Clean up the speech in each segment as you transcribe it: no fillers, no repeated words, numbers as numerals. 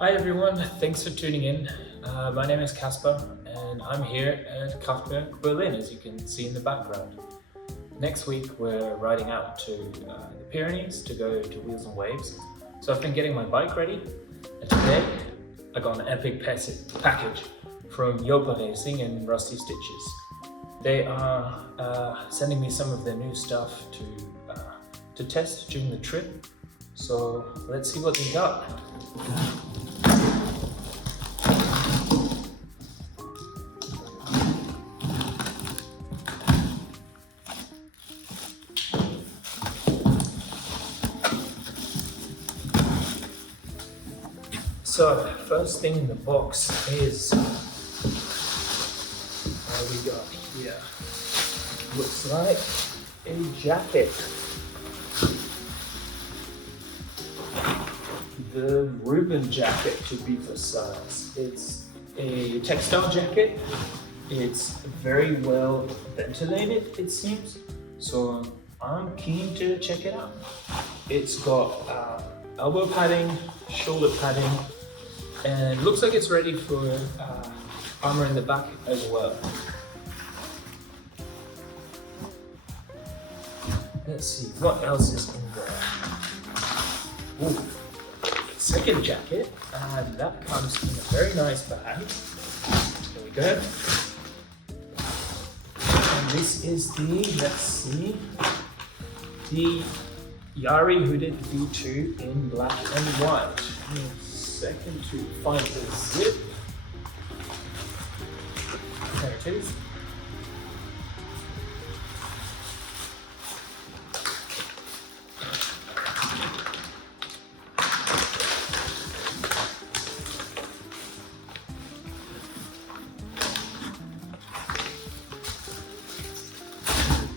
Hi everyone, thanks for tuning in. My name is Casper and I'm here at Casper, Berlin, as you can see in the background. Next week we're riding out to the Pyrenees to go to Wheels and Waves. So I've been getting my bike ready, and today I got an epic package from Jopa Racing and Rusty Stitches. They are sending me some of their new stuff to test during the trip. So let's see what they got. So, first thing in the box is what we got here. Looks like a jacket. The RUBEN jacket, to be precise. It's a textile jacket. It's very well ventilated, it seems. So I'm keen to check it out. It's got elbow padding, shoulder padding, and looks like it's ready for armor in the back as well. Let's see, what else is in there? Ooh, second jacket, and that comes in a very nice bag. There we go. And this is let's see, the JARI hooded V2 in black and white. Second to find the zip. There it is.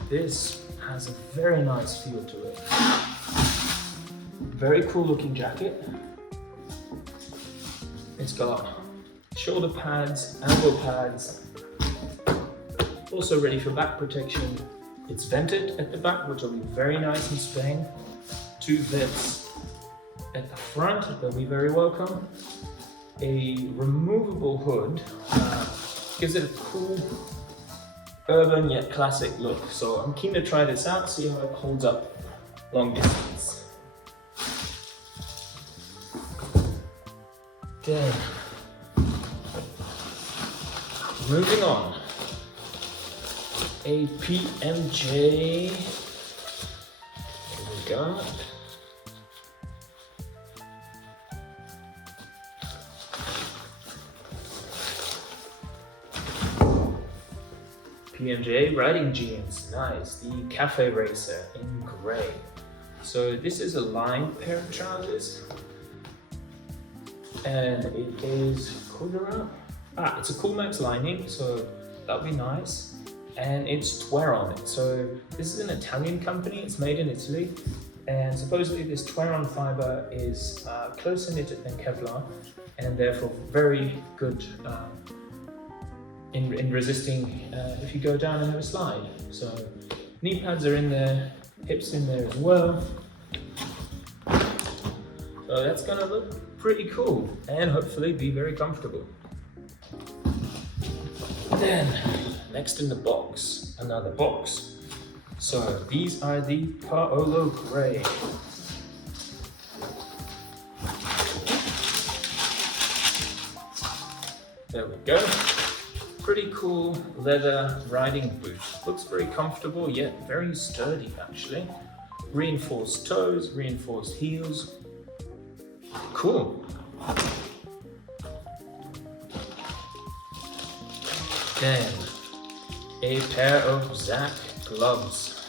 This has a very nice feel to it. Very cool looking jacket. It's got shoulder pads, elbow pads, also ready for back protection. It's vented at the back, which will be very nice and spraying. Two vents at the front, they'll be very welcome. A removable hood gives it a cool, urban yet classic look. So I'm keen to try this out, see how it holds up long distance. Then, moving on, a PMJ, there we go. PMJ riding jeans, nice, the CAFERACER in grey. So this is a lined pair of trousers. And it is corduroy. It's a Coolmax lining, so that'll be nice. And it's Tweron. So this is an Italian company. It's made in Italy, and supposedly this Tweron fiber is closer knitted than Kevlar, and therefore very good in resisting if you go down and have a slide. So knee pads are in there, hips in there as well. So that's gonna look pretty cool and hopefully be very comfortable. Then, next in the box, another box. So these are the PAOLO Grey. There we go. Pretty cool leather riding boot. Looks very comfortable yet very sturdy actually. Reinforced toes, reinforced heels. Cool. Then, a pair of ZACK gloves.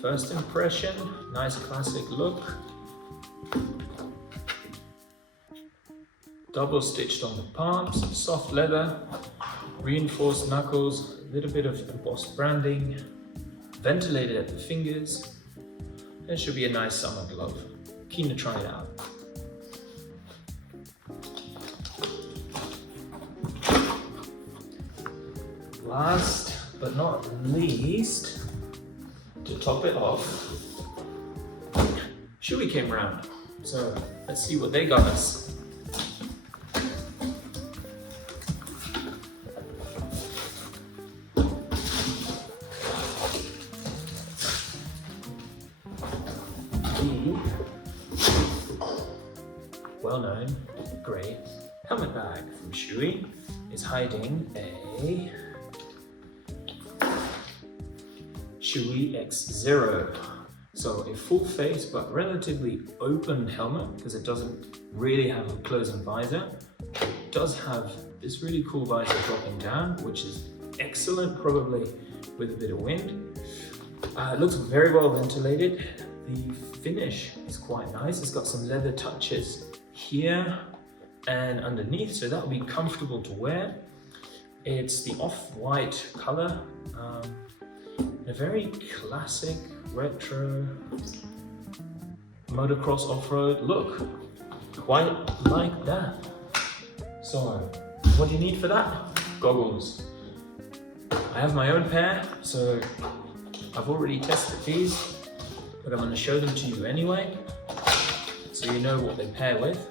First impression, nice classic look. Double stitched on the palms, soft leather, reinforced knuckles, a little bit of embossed branding. Ventilated at the fingers. It should be a nice summer glove. Keen to try it out. Last but not least, to top it off, Shoei came around. So let's see what they got us. Well-known grey helmet bag from Shoei is hiding a Shoei X0. So a full face but relatively open helmet because it doesn't really have a closing visor. It does have this really cool visor dropping down, which is excellent, probably with a bit of wind. It looks very well ventilated. The finish is quite nice. It's got some leather touches here and underneath, so that will be comfortable to wear. It's the off-white color, a very classic retro motocross off-road look, quite like that. So what do you need for that? Goggles. I have my own pair, so I've already tested these, but I'm going to show them to you anyway, so you know what they pair with.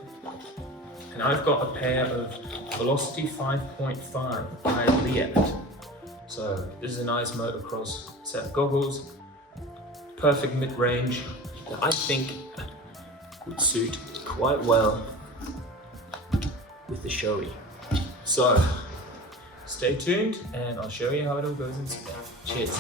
And I've got a pair of Velocity 5.5 by Liet. So this is a nice motocross set of goggles, perfect mid-range that I think would suit quite well with the Shoei. So stay tuned and I'll show you how it all goes in spec. Cheers.